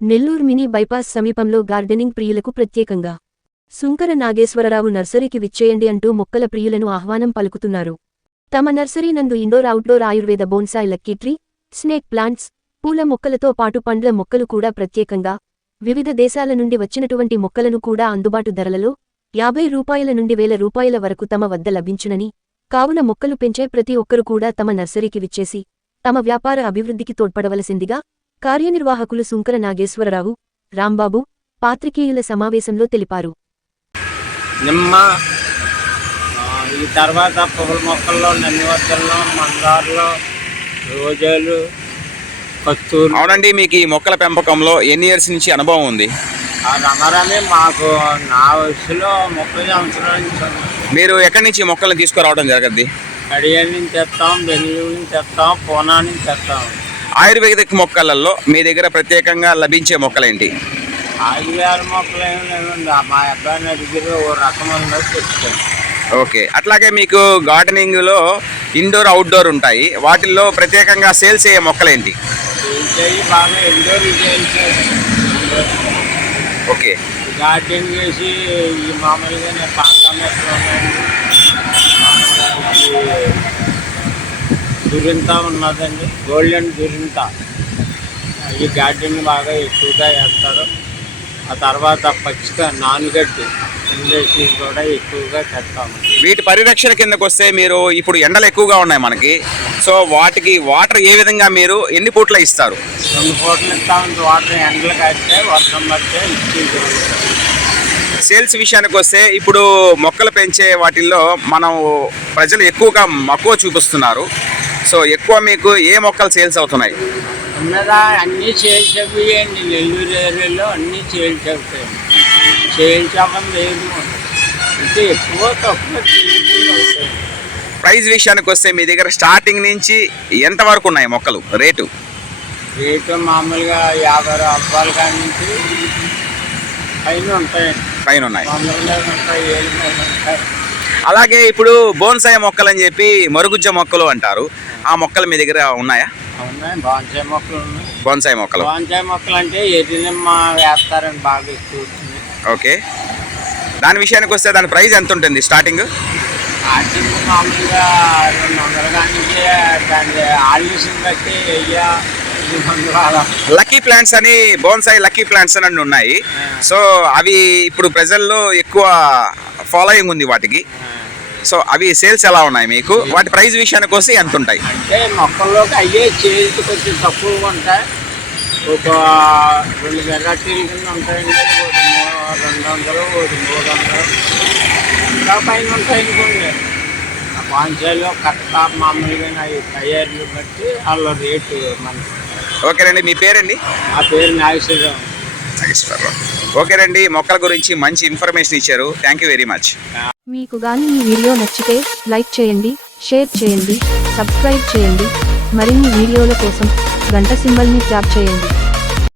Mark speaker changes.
Speaker 1: Nellore mini bypass సమీపంలో gardening ప్రియులకు ప్రత్యేకంగా సుంకర నాగేశ్వరరావు నర్సరీకి విచ్చేయండి అంటూ మొక్కల ప్రియులను ఆహ్వానం పలుకుతున్నారు. తమ నర్సరీ నందు indoor outdoor Ayurveda bonsai lucky tree, snake plants, పూల మొక్కలతో పాటు పండ్ల మొక్కలు కూడా ప్రత్యేకంగా వివిధ దేశాల నుండి వచ్చినటువంటి మొక్కలను కూడా అందుబాటు ధరలలో 50 రూపాయల నుండి 1000 రూపాయల వరకు తమ వద్ద లభించునని, కావున మొక్కలు పెంచే ప్రతి ఒక్కరు కూడా తమ నర్సరీకి విచ్చేసి తమ వ్యాపార అభివృద్ధికి తోడ్పడవలసిందిగా కార్యనిర్వాహకులు సుంకర నాగేశ్వరరావు, రాంబాబు పాత్రికేయుల సమావేశంలో తెలిపారు.
Speaker 2: నిమ్మ ఈ తర్వాత పువ్వుల మొక్కల్లో నందివర్ధనలో, మందారాలు, రోజాలు, కస్తూరు.
Speaker 3: అవునండి, మీకు ఈ మొక్కల పెంపకంలో ఎన్ని ఇయర్స్ నుంచి అనుభవం ఉంది?
Speaker 2: రమరమే మాకు నా వయసులో 30 సంవత్సరాల నుంచి.
Speaker 3: మీరు ఎక్కడి నుంచి మొక్కలను తీసుకురావడం జరగద్ది?
Speaker 2: కడియాల నుంచి తెస్తాం, బెంగళూరు నుంచి తెస్తాం, పూనా నుంచి తెస్తాం.
Speaker 3: ఆయుర్వేదిక్ మొక్కలలో మీ దగ్గర ప్రత్యేకంగా లభించే మొక్కలేంటి?
Speaker 2: ఆయుర్వేద మొక్కలు ఏమి లేవండి. మా అబ్బాయిని అడిగితే ఓ రకం ఉందో చెప్తాను.
Speaker 3: ఓకే, అట్లాగే మీకు గార్డెనింగ్లో ఇండోర్ అవుట్డోర్ ఉంటాయి, వాటిల్లో ప్రత్యేకంగా సేల్స్ అయ్యే మొక్కలేంటి?
Speaker 2: బాగా ఇండోర్
Speaker 3: ఓకే,
Speaker 2: గార్డెన్ చేసి ఈ మామూలుగా పాంకామెట్లు దురింత ఉన్నదండి, గోల్డెన్ దురింత. ఈ గార్డెన్ బాగా ఎక్కువగా వేస్తారు. ఆ తర్వాత పచ్చిక నానుగడ్డి ఇండేసి కూడా ఎక్కువగా తెస్తాము.
Speaker 3: వీటి పరిరక్షణ కిందకు వస్తే మీరు ఇప్పుడు ఎండలు ఎక్కువగా ఉన్నాయి మనకి, సో వాటికి వాటర్ ఏ విధంగా మీరు ఎన్ని పూట్ల ఇస్తారు?
Speaker 2: 2 పూటలు ఇస్తామంటే వాటర్ ఎండలు కడితే వర్షం పడితే ఇచ్చి.
Speaker 3: సేల్స్ విషయానికి వస్తే ఇప్పుడు మొక్కలు పెంచే వాటిల్లో మనం ప్రజలు ఎక్కువగా మక్కువ చూపిస్తున్నారు. సో ఎక్కువ మీకు ఏ మొక్కలు సేల్స్ అవుతున్నాయి?
Speaker 2: ఉన్నదా అన్నీ సేల్స్ అవ్వండి. నెల్లూరు ఏరియాలో అన్నీ సేల్స్ అవుతాయి. సేల్స్ అవ్వడం లేదు అంటే ఎక్కువ తక్కువ అవుతాయి.
Speaker 3: ప్రైస్ విషయానికి వస్తే మీ దగ్గర స్టార్టింగ్ నుంచి ఎంతవరకు ఉన్నాయి మొక్కలు రేటు?
Speaker 2: మామూలుగా 50 రూపాయల కాడి నుంచి పైన ఉన్నాయి.
Speaker 3: అలాగే ఇప్పుడు బోన్సాయ్ మొక్కలు అని చెప్పి మరుగుజ్జ మొక్కలు అంటారు, ఆ మొక్కలు మీ దగ్గర ఉన్నాయా?
Speaker 2: ఉన్నాయి, బోన్సాయ్ మొక్కలు ఉన్నాయి.
Speaker 3: బోన్సాయ్ మొక్కలు
Speaker 2: అంటే ఎర్రినిమ్మ వేస్తారని బాగా ఎక్కువ.
Speaker 3: ఓకే, దాని విషయానికి వస్తే దాని ప్రైస్ ఎంత ఉంటుంది స్టార్టింగ్?
Speaker 2: మామూలుగా 200 కానీ దాని ఆల్యూషన్ బట్టి
Speaker 3: లక్కీ ప్లాంట్స్ అని, బోన్సాయ్ లక్కీ ప్లాంట్స్ అని ఉన్నాయి. సో అవి ఇప్పుడు ప్రజల్లో ఎక్కువ ఫాలోయింగ్ ఉంది వాటికి. సో అవి సేల్స్ ఎలా ఉన్నాయి మీకు? వాటి ప్రైస్ విషయానికి వస్తే ఎంత ఉంటాయి?
Speaker 2: అంటే మొక్కల్లోకి అయ్యే చేతి కొంచెం తక్కువగా ఉంటాయి. ఒక 2 వెరైటీల కింద ఉంటాయండి. 200, 300 ఇంకా పైన ఉంటాయి అనుకోండి. బోన్సాయ్లో కట్ట మామూలుగా తయారీలు బట్టి వాళ్ళ రేటు మనకి.
Speaker 3: ఓకేనండి, మీ పేరండి?
Speaker 2: ఆ పేరు నాగేశ్వరరావు.
Speaker 3: ఓకేనండి, మొక్కల గురించి మంచి ఇన్ఫర్మేషన్ ఇచ్చారు. Thank you very much.
Speaker 1: మీకు గాని ఈ వీడియో నచ్చితే లైక్ చేయండి, షేర్ చేయండి, సబ్స్క్రైబ్ చేయండి. మరిన్ని వీడియోల కోసం గంట సింబల్ని ట్యాప్ చేయండి.